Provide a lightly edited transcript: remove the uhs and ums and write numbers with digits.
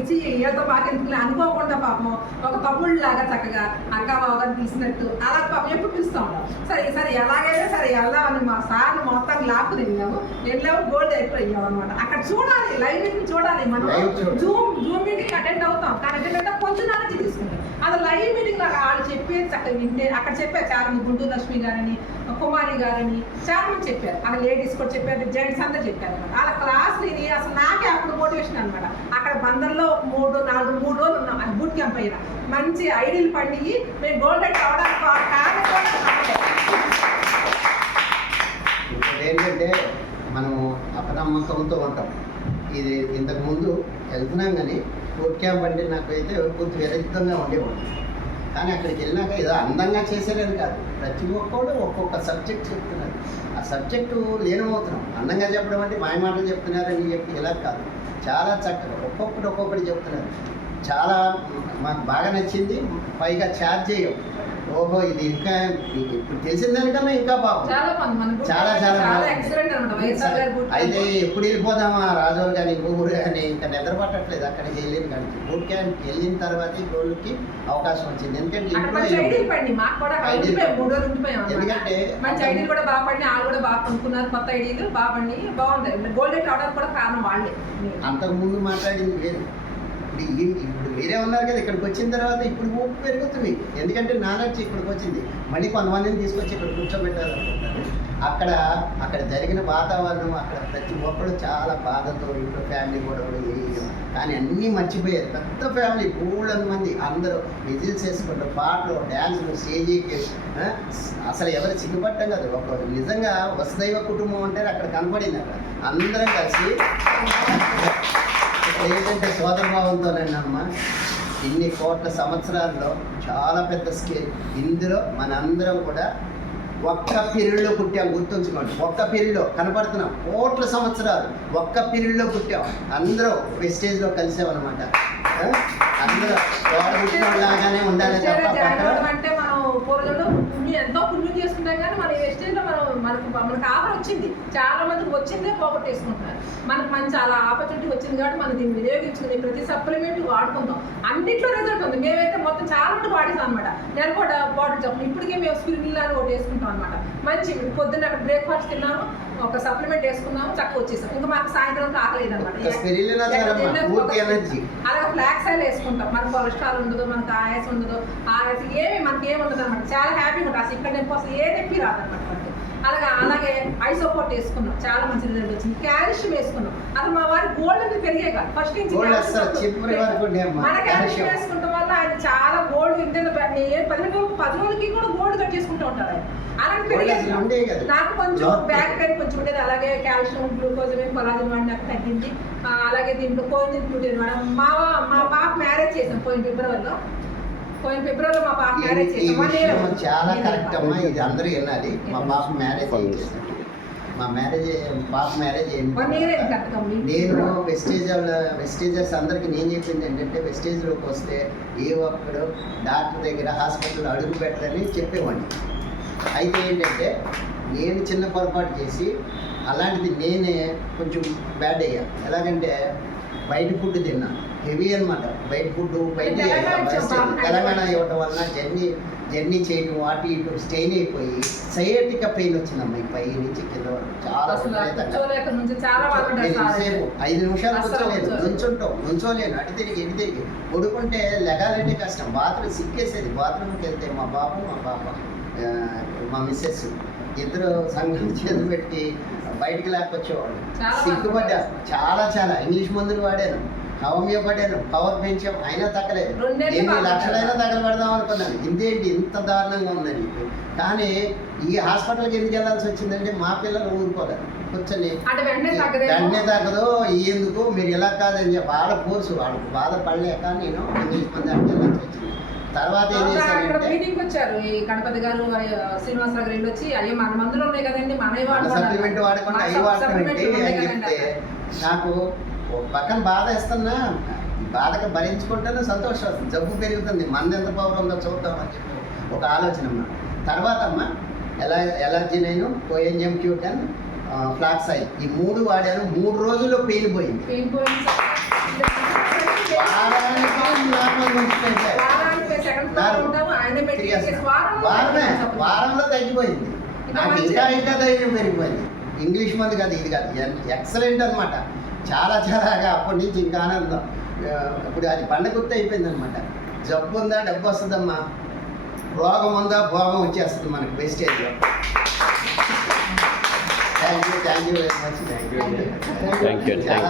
ఇచ్చి ఏదో మాకెందుకు అనుకోకుండా పాపం ఒక తమ్ముళ్ళలాగా చక్కగా అక్క బావగారు పిలిచినట్టు అలా పాపం ఎప్పుడు పిలుస్తూ ఉంటాం. సరే సరే ఎలాగైనా సరే వెళ్దామని మా సార్లు మొత్తం లాక్కుని వెళ్ళాము గోల్డ్ అయిపోయాం అనమాట. అక్కడ చూడాలి, లైవ్ మీటింగ్ చూడాలి. మనం జూమ్ మీటింగ్ అటెండ్ అవుతాం, కానీ అటెండ్ అయితే కొంచెం నాలెడ్జ్ తీసుకుంటాం. అది లైవ్ మీటింగ్ లాగా వాళ్ళు చెప్పేది చక్కగా వింటే అక్కడ చెప్పారు. చాలా మంది గుంటూరు లక్ష్మి గారని, కుమారి గారని చాలా మంది చెప్పారు. అక్కడ లేడీస్ కూడా చెప్పారు, జెంట్స్ అంతా చెప్పారు అనమాట. వాళ్ళ క్లాస్ ఇది అసలు నాకే అప్పుడు మోటివేషన్ అనమాట. అక్కడ బందర్లో 3 రోజులు ఉన్నాం. అది బూట్ క్యాంప్ అయినా మంచి ఐడియల్ పండిగి మేము గోల్డ్ రేట్ అవడానికి ఏంటంటే మనము అపనమ్మకంతో ఉంటాం. ఇది ఇంతకుముందు వెళ్తున్నాం కానీ బూట్ క్యాంప్ అంటే నాకైతే కొంచెం విరుద్ధంగా ఉండేవాడు. కానీ అక్కడికి వెళ్ళినాక ఏదో అందంగా చేసేదని కాదు, ప్రతి ఒక్కరు ఒక్కొక్క సబ్జెక్ట్ చెప్తున్నారు. ఆ సబ్జెక్టు లీనమవుతున్నాం. అందంగా చెప్పడం అంటే మాయమాటలు చెప్తున్నారని చెప్పి ఇలా కాదు, చాలా చక్కగా ఒక్కొక్కటి చెప్తున్నారు. చాలా మాకు బాగా నచ్చింది. పైగా ఛార్జ్ చేయం. ఓహో ఇది ఇంకా ఇప్పుడు తెలిసిన దానికన్నా ఇంకా బాగుంది. చాలా అయితే ఎప్పుడు వెళ్ళిపోదామా రాజోలు కానీ ఊరు కానీ ఇంకా నిద్ర పట్టట్లేదు. అక్కడికి వెళ్ళిన కానీ బూట్ క్యాంప్కి వెళ్ళిన తర్వాత ఈ రోజుకి అవకాశం వచ్చింది. ఎందుకంటే అంతకుముందు మాట్లాడింది వేరు, ఇప్పుడు వేరే ఉన్నారు కదా. ఇక్కడికి వచ్చిన తర్వాత ఇప్పుడు ఊపు పెరుగుతుంది. ఎందుకంటే నాలెడ్జ్ ఇక్కడికి వచ్చింది. మళ్ళీ కొంతమందిని తీసుకొచ్చి ఇక్కడ కూర్చోబెట్టాలనుకుంటున్నారు. అక్కడ జరిగిన వాతావరణం, అక్కడ ప్రతి ఒక్కరు చాలా బాధతో ఇంట్లో ఫ్యామిలీ గొడవలు వేయడం, కానీ అన్నీ మర్చిపోయారు. పెద్ద ఫ్యామిలీ, 300 మంది అందరూ విజిల్స్ వేసుకుంటారు, పాటలు, డ్యాన్సులు, స్టేజీకి అసలు ఎవరు సిగ్గుపట్టం కదా. ఒక నిజంగా వసుదైవ కుటుంబం అంటే అక్కడ కనపడింది. అక్కడ అందరం కలిసి ఏంటంటే సోదరభావంతోనండి అమ్మ, ఇన్ని కోట్ల సంవత్సరాల్లో చాలా పెద్ద స్కేల్. ఇందులో మనందరం కూడా ఒక్క పీరియడ్లో పుట్టాం. గుర్తుంచుకోండి, ఒక్క పీరియడ్లో కనపడుతున్నాం. కోట్ల సంవత్సరాలు ఒక్క పీరియడ్లో పుట్టాం. అందరూ వెస్టేజ్లో కలిసామన్నమాట. అందరూ లాగానే ఉండాలి అంటే మనం పూర్వజంలో ఎంతో పుణ్యం చేసుకుంటాం, కానీ మన వెస్టేజ్లో మనకు ఆఫర్ వచ్చింది, చాలా మందికి వచ్చిందే పోగొట్టేసుకుంటున్నారు. మనకు మంచి చాలా ఆపర్చునిటీ వచ్చింది కాబట్టి మనం దీన్ని వినియోగించుకుని ప్రతి సప్లిమెంట్ వాడుకుంటాం. అన్నింటిలో రిజల్ట్ ఉంది. మేమైతే మొత్తం చాలా మంది వాడేసాం అనమాట. నెల కూడా బాటిల్ చెప్పండి, ఇప్పటికే మేము స్పిరిల్ అని ఒకటి వేసుకుంటాం అనమాట. మంచి పొద్దున్న అక్కడ బ్రేక్ఫాస్ట్ తిన్నాము, ఒక సప్లిమెంట్ వేసుకున్నాము, చక్కగా వచ్చేసాం. ఇంకా మాకు సాయంత్రం ఆకలేదు అనమాట. అలాగే ఫ్లాక్స్ ఆయిల్ వేసుకుంటాం. మనకు కొలెస్ట్రాల్ ఉండదు, మనకు ఆయాసం ఉండదు, ఆయాసం ఏమి మనకి ఏమి ఉండదు అనమాట. చాలా హ్యాపీగా ఉంటుంది. అసలు ఇక్కడ నేను అసలు ఏ నొప్పి రాదనమాట. అలాగే ఐసోపోర్ట్ వేసుకున్నాం, చాలా మంచి రిజల్ట్ వచ్చింది. క్యాల్షియం వేసుకున్నాం. అసలు మా వారి గోల్డ్ అనేది పెరిగే కాదు, ఫస్ట్ నుంచి మన క్యాల్షియం వేసుకుంటాం వల్ల ఆయన చాలా గోల్డ్ ఇంత 10 రోజులకి కూడా గోల్డ్ కట్ చేసుకుంటూ ఉంటారు. ఆయన అలాగే పెరిగేది. నాకు కొంచెం బ్యాక్ పెయిన్ కొంచెం ఉండేది. అలాగే కాల్షియం, గ్లూకోజ్, కొలాజిన్ వాడి నాకు తగ్గింది. అలాగే దీంట్లో కోయిన్ గ్లూటెన్ వాడాం. మా పాప మ్యారేజ్ చేసాం పోయిన ఫిబ్రవరిలో మా పాప మ్యారేజ్ చేసాం. చాలా కరెక్ట్ అమ్మా, ఇది అందరూ వినాలి. మా పాప మ్యారేజ్ పాప మ్యారేజ్ నేను వెస్టేజర్స్ అందరికి నేను చెప్పింది ఏంటంటే, వెస్టేజ్లోకి వస్తే ఏ ఒక్కడు డాక్టర్ దగ్గర హాస్పిటల్లో అడుగు పెట్టాలని చెప్పేవాడిని. అయితే ఏంటంటే నేను చిన్న పొరపాటు చేసి అలాంటిది నేనే కొంచెం బ్యాడ్ అయ్యా. ఎలాగంటే బయట ఫుడ్ తిన్నా, హెవీ అనమాట. బయట ఫుడ్ తెలంగాణ ఇవ్వడం వలన జర్నీ చేయడం అటు ఇటు స్టెయిన్ అయిపోయి సైయాటికా పెయిన్ వచ్చిందమ్మా. పై నుంచి కింద వరకు చాలా 5 నిమిషాలు కూర్చోలేదు, నుంచోలేను, అటు తిరిగి ఇటు తిరిగి. పడుకుంటే లెగాలంటే కష్టం. బాత్రూమ్ సిక్కేసేది. బాత్రూమ్కి వెళ్తే మా బాబు మా మిస్సెస్ ఇద్దరు సంఘం చేతులు పెట్టి బయటికి లేకపోచ్చేవాళ్ళు. సిగ్గుపడ్డా. చాలా ఇంగ్లీష్ మందులు వాడాను, హోమియో పడాను, పవర్ పెంచాం, అయినా తగ్గలేదు. 8 లక్షలైనా తగలబెడదాం అనుకున్నాను. ఇదేంటి ఇంత దారుణంగా ఉందని. కానీ ఈ హాస్పిటల్కి ఎందుకు వెళ్ళాల్సి వచ్చిందంటే మా పిల్లలు ఊరుకోలేదు. కూర్చొని వెంటనే తగ్గదు, ఎందుకు మీరు ఇలా కాదని చెప్పి వాళ్ళ ఫోర్సు, వాళ్ళకి బాధపడలేక నేను ఇంగ్లీష్ మంది అంటే వెళ్ళాల్సి వచ్చింది. తర్వాత ఏం చేశారంటే మీటింగ్ వచ్చారు ఈ గణపతి గారు, శ్రీనివాసరావు గారు వచ్చి, అయ్యో మన మందులు ఉన్నాయి కదండి, సప్లిమెంట్ వాడుకుంటే అవి వాడుకోండి అని చెప్తే నాకు పక్కన బాధ వేస్తున్నా, బాధగా భరించుకుంటేనే సంతోషం వస్తుంది. జబ్బు పెరుగుతుంది, మంది ఎంత పవర్ ఉందో చూద్దామని చెప్పి ఒక ఆలోచన అమ్మా. తర్వాత అమ్మ ఎలర్జీ నేను కోఎన్ఎం క్యూటన్ ఫ్లాక్స్ ఆయిల్ ఈ 3 వాడాను. 3 రోజుల్లో పెయిన్ పోయింది. వచ్చేస్తాను. వారంలో వారంలో తగ్గిపోయింది. నాకు ఇంకా ధైర్యం పెరిగిపోయింది. ఇంగ్లీష్ మంది కాదు, ఇది కాదు, ఎక్సలెంట్ అనమాట. చాలా అప్పటి నుంచి ఇంకా ఆనందం. ఇప్పుడు అది పండగ గుర్తు అయిపోయింది అనమాట. జబ్బు ఉందా డబ్బు వస్తుందమ్మా, రోగం ఉందా భోగం వచ్చేస్తుంది మనకి వేస్టేజ్లో. Thank you very much. Thank you. చాలా